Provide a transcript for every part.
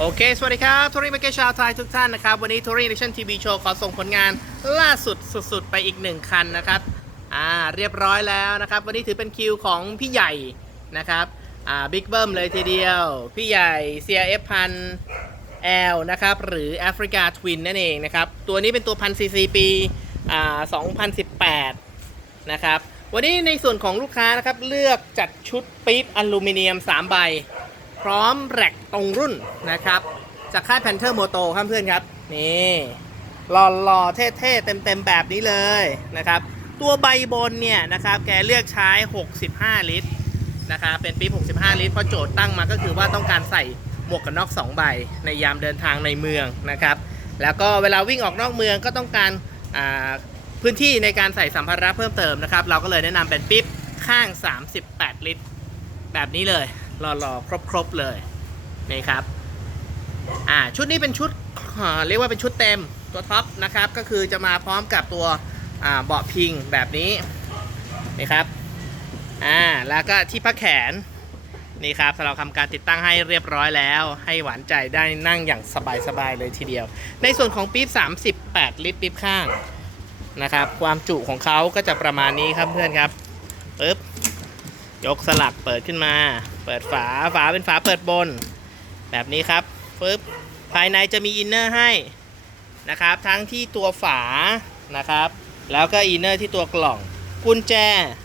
โอเค สวัสดีครับทัวริงเมกชาวไทยทุกท่านนะครับ วันนี้ทัวริงเนชั่นทีวีโชว์ขอส่งผลงานล่าสุดสุดๆ ไปอีกหนึ่งคันนะครับ อ่า เรียบร้อยแล้วนะครับ วันนี้ถือเป็นคิวของพี่ใหญ่นะครับ อ่า บิ๊กเบิ้มเลยทีเดียว พี่ใหญ่ CRF พัน L นะครับ หรือ Africa Twin นั่นเองนะครับ ตัวนี้เป็นตัวพันซีซีปี อ่า 2018 นะครับ วันนี้ในส่วนของลูกค้านะครับ เลือกจัดชุดปี๊บอลูมิเนียม 3 ใบ พร้อมแร็กตรงรุ่นนะครับ จากค่าย Panther Moto ครับเพื่อนครับ นี่หล่อหล่อๆเท่ๆเต็มๆแบบนี้เลยนะครับ ตัวใบบนเนี่ยนะครับ แกเลือกใช้ 65 ลิตรนะครับเป็นปี 65 ลิตรเพราะโจทย์ตั้งมาก็คือว่าต้องการใส่หมวกกันน็อก 2 ใบ ในยามเดินทางในเมืองนะครับ แล้วก็เวลาวิ่งออกนอกเมืองก็ต้องการพื้นที่ในการใส่สัมภาระเพิ่มเติมนะครับ เราก็เลยแนะนำเป็นปิ๊บข้าง 38 ลิตร แบบนี้เลย หล่อๆ ครบๆ เลยนี่ครับอ่าชุดนี้เป็นชุดเรียกว่าเป็นชุดเต็มตัวท็อปนะครับ ก็คือจะมาพร้อมกับตัวเบาะพิงแบบนี้นี่ครับอ่าแล้วก็ที่พักแขนนี่ครับเราทำการติดตั้งให้เรียบร้อยแล้ว ให้หวานใจได้นั่งอย่างสบายๆเลยทีเดียว ในส่วนของปี๊บ38 ลิตรปี๊บข้างนะครับ ความจุของเขาก็จะประมาณนี้ครับเพื่อนครับปึ๊บยกสลักเปิดขึ้นมา เปิดฝาฝาเป็นฝาเปิดบน แบบนี้ครับปึ๊บภายในจะมีอินเนอร์ให้นะครับ ทั้งที่ตัวฝานะครับ แล้วก็อินเนอร์ที่ตัวกล่อง กุญแจ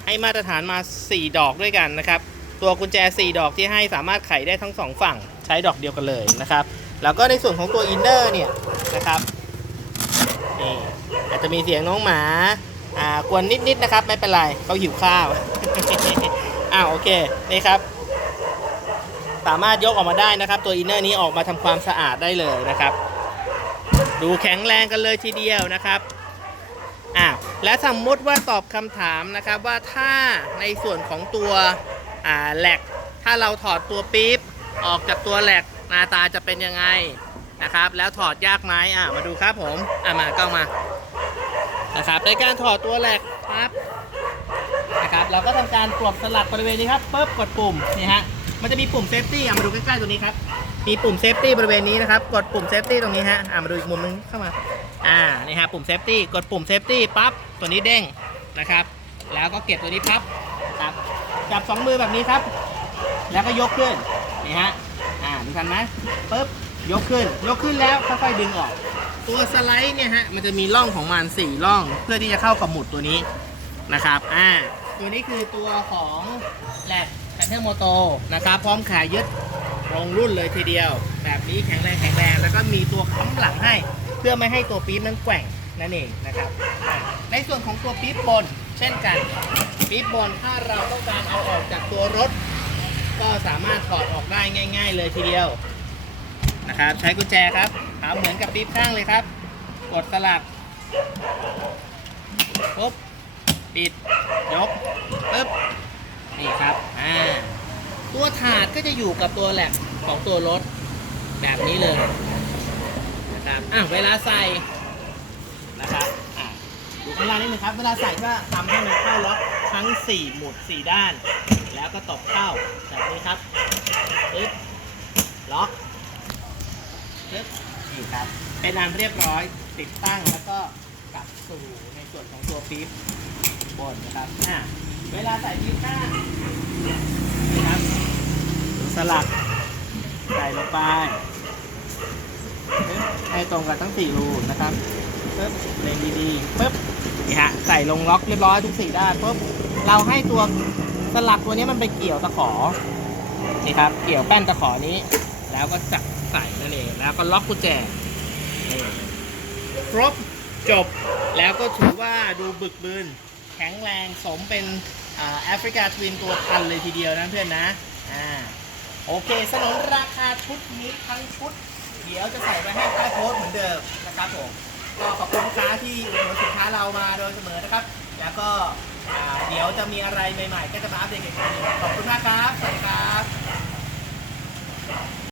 ให้มาตรฐานมา 4 ดอกด้วยกันนะครับ ตัวกุญแจ 4 ดอกที่ให้สามารถไขได้ทั้ง 2 ฝั่งใช้ดอกเดียวกันเลยนะครับ แล้วก็ในส่วนของตัวอินเนอร์เนี่ยนะครับนี่อาจจะมีเสียงน้องหมาอ่ากวนนิดๆนะครับ ไม่เป็นไรเขาหิวข้าวอ้าวโอเคนี่ครับ สามารถยกออกมาได้นะครับ ตัวอินเนอร์นี้ออกมาทำความสะอาดได้เลยนะครับ ดูแข็งแรงกันเลยทีเดียวนะครับอ้าวและสมมติว่าตอบคำถามนะครับว่าถ้าในส่วนของตัวอ่าแหลกถ้าเราถอดตัวปี๊บออกจากตัวแหลกหน้าตาจะเป็นยังไงนะครับ แล้วถอดยากไหมอ่ามาดูครับผมอ่ามากล้องมานะครับในการถอดตัวแหลกครับนะครับ เราก็ทำการกดสลักบริเวณนี้ครับปุ๊บกดปุ่มนี่ฮะ มันจะมีปุ่มเซฟตี้อะมาดูใกล้ๆตัวนี้ครับ มีปุ่มเซฟตี้บริเวณนี้นะครับ กดปุ่มเซฟตี้ตรงนี้ฮะอะมาดูอีกมุมนึงเข้ามา อ่า นี่ฮะ ปุ่มเซฟตี้ กดปุ่มเซฟตี้ปั๊บ ตัวนี้เด้งนะครับ แล้วก็เก็บตัวนี้พับครับ จับสองมือแบบนี้ครับ แล้วก็ยกขึ้น นี่ฮะ อ่า ดูทันไหมปุ๊บ ยกขึ้น ยกขึ้นแล้วค่อยๆดึงออก ตัวสไลด์เนี่ยฮะ มันจะมีร่องของมันสี่ร่อง เพื่อที่จะเข้ากับหมุดตัวนี้นะครับ อ่า ตัวนี้คือตัวของแลบ นเทอร์โมโตนะครับ พร้อมขายยึดตรงรุ่นเลยทีเดียว แบบนี้แข็งแรงแข็งแรง แล้วก็มีตัวค้ำหลังให้ เพื่อไม่ให้ตัวปี๊บนั้นแกว่งนั่นเองนะครับ ในส่วนของตัวปี๊บบน เช่นกัน ปี๊บบนถ้าเราต้องการเอาออกจากตัวรถ ก็สามารถถอดออกได้ง่าย ๆ เลยทีเดียวนะครับ ใช้กุญแจครับทำเหมือนกับปี๊บข้างเลยครับ กดสลักปุ๊บปิดยกปึ๊บ นี่ครับ อ่า ตัวถาด ก็จะอยู่กับตัวแหลกของตัวรถแบบนี้เลยนะครับอะเวลาใส่นะครับอะดูข้างล่านิดนึงครับ เวลาใส่ก็ทำให้มันเข้าล็อกทั้ง 4 หมุด 4 ด้าน แล้วก็ตบเข้าแบบนี้ครับปึ๊บล็อกปึ๊บนี่ครับ เป็นอันเรียบร้อยติดตั้งแล้วก็กลับสู่ในส่วนของตัวปี๊บบนนะครับอ่าเวลาใส่ยิ้วข้า สลักใส่ลงไปให้ตรงกับทั้งสี่รูนะครับปึ๊บเลงดีๆปึ๊บนี่ฮะใส่ลงล็อกเรียบร้อยทุกสี่ด้านปึ๊บเราให้ตัวสลักตัวนี้มันไปเกี่ยวตะขอนี่ครับ เกี่ยวแป้นตะขอนี้ แล้วก็จับใส่นั่นเองแล้วก็ล็อกกุญแจครบจบแล้วก็ถือว่าดูบึกบืนแข็งแรงสมเป็นแอฟริกาทวินตัวพันเลยทีเดียวนะเพื่อนนะอ่า โอเคสนนราคาชุดนี้ทั้งชุด เดี๋ยวจะใส่ไว้ให้ใต้โพสต์เหมือนเดิมนะครับผมก็ขอบคุณลูกค้าที่อุดหนุนสินค้าเรามาโดยเสมอนะครับ แล้วก็อ่าเดี๋ยวจะมีอะไรใหม่ๆ ก็จะมาอัปเดตกันอีกทีหนึ่งขอบคุณมากครับ สวัสดีครับ